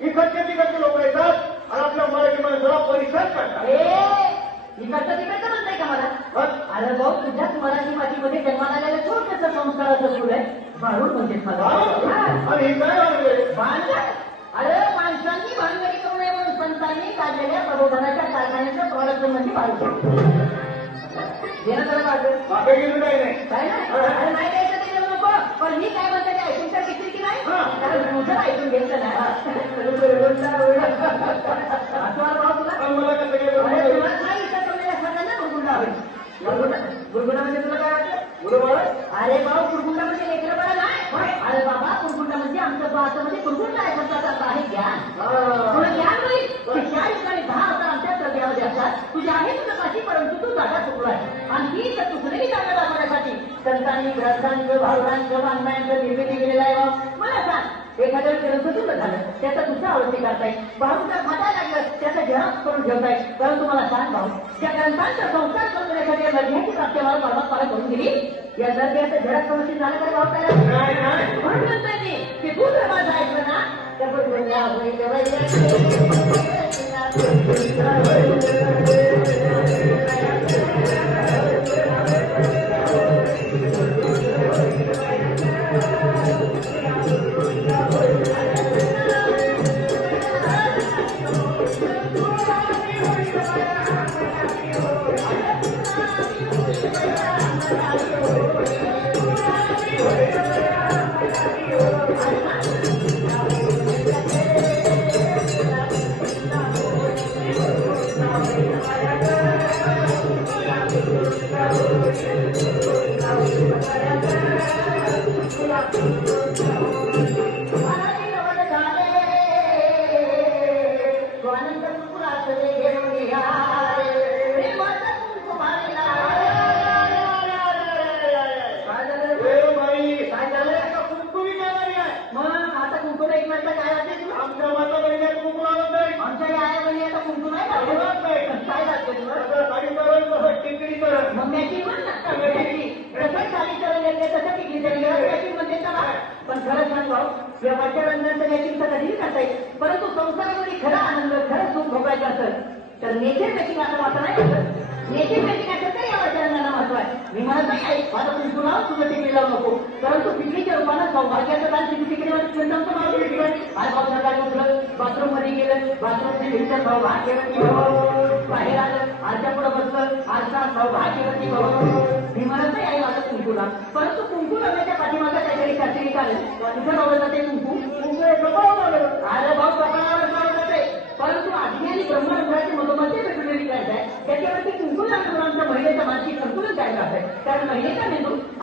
इकडचे तिकडचे लोक येतात आणि आपल्या मराठी माणसाला परिसर करतात. इकडचं तिकडचं म्हणताय का मला? अरे भाऊ, तुझ्याच मराठी मातीमध्ये जन्माला आलेलं छोटंसं संस्काराचं फुल आहे, भारूड म्हणजे आणि हे काय भांडण. अरे माणसांनी भांडणी करू नये म्हणून संतांनी काढलेल्या प्रबोधनाच्या कारखान्याचं प्रॉडक्ट म्हणजे भारूड. देणं तर मागे गेलं काही नाही. काय नाही? अरे नाही द्यायचं ते देऊ नको, पण मी काय म्हणते ते ऐकून तर घेतली की नाही? कारण तुझं ऐकून घेतलं ना मला कसं गेलं गुरगुंडा म्हणजे तुला काय वाटलं? अरे भाऊ, गुरगुंडा म्हणजे लेकरं बाळा नाही. अरे बाबा, गुरगुंडा म्हणजे आमचं भाषेमध्ये गुरगुंडा आहे, शब्दाचा आहे ज्ञान. तुला ज्ञान नाही. त्या ठिकाणी 10 अवतार आमच्या प्रज्ञामध्ये असतात. तुझ्या आहे तुझं काशी, परंतु तू जागा चुकला आहे. आणि ही तर दुसरी जागा दाखवण्यासाठी संतांनी ग्रंथांचं, भावनांचं, वाङ्मयांचं निर्मिती केलेलं आहे. मला सांग, एखाद्या ग्रंथ तुला झालं, त्याचा दुसरा आवृत्ती करताय, भाऊचा खाता लागलं, त्याचा झेरॉक्स करून ठेवताय. परंतु मला सांग भाऊ, त्या ग्रंथांचा संस्कार करण्यासाठी लढण्याची प्राप्ती मला परमात्माला करून दिली. या दर्जाचं झेरॉक्स करून झालं तर भाऊ त्याला म्हणून म्हणताय मी की तू जर माझं ऐकलं ना तर पण खरं सांग भाऊ, व्यवहारच्या रंगांचं मॅचिंग तर कधीही करता येईल. परंतु संसारामध्ये खरा आनंद, खरं सुख भोगायचं असेल तर नेचर मॅचिंग असं वाटत नाही. नेचर मॅचिंग असेल तर व्यवहारच्या रंगांना महत्व आहे. मी म्हणत नाही आहे माझं पिंटू लाव, तुझं टिकली लावू नको, परंतु पिकलीच्या रूपानं सौभाग्याचं दान तिथे टिकलीवर आणि बाबा काय म्हटलं, बाथरूम मध्ये गेलं, बाथरूमची भिंत सौभाग्यवती भव, बाहेर आलं, आरच्या पुढं बसलं, आरसा सौभाग्यवती भव. मी म्हणत नाही आहे माझं कुंकू लाव, परंतु कुंकू लावण्याच्या पाठीमागं काहीतरी शास्त्रीय कारण कुठं लावलं जाते कुंकू? अरे भाऊ, कपाळावर लावलं जाते, परंतु अज्ञानी ब्रह्मरुद्राची मधोमध्य पेटवलेली काय आहे त्याच्यावरती कुंकू लावण्याचं महिलेच्या मानसिक संतुलन काय आहे. कारण महिलेचा मेंदू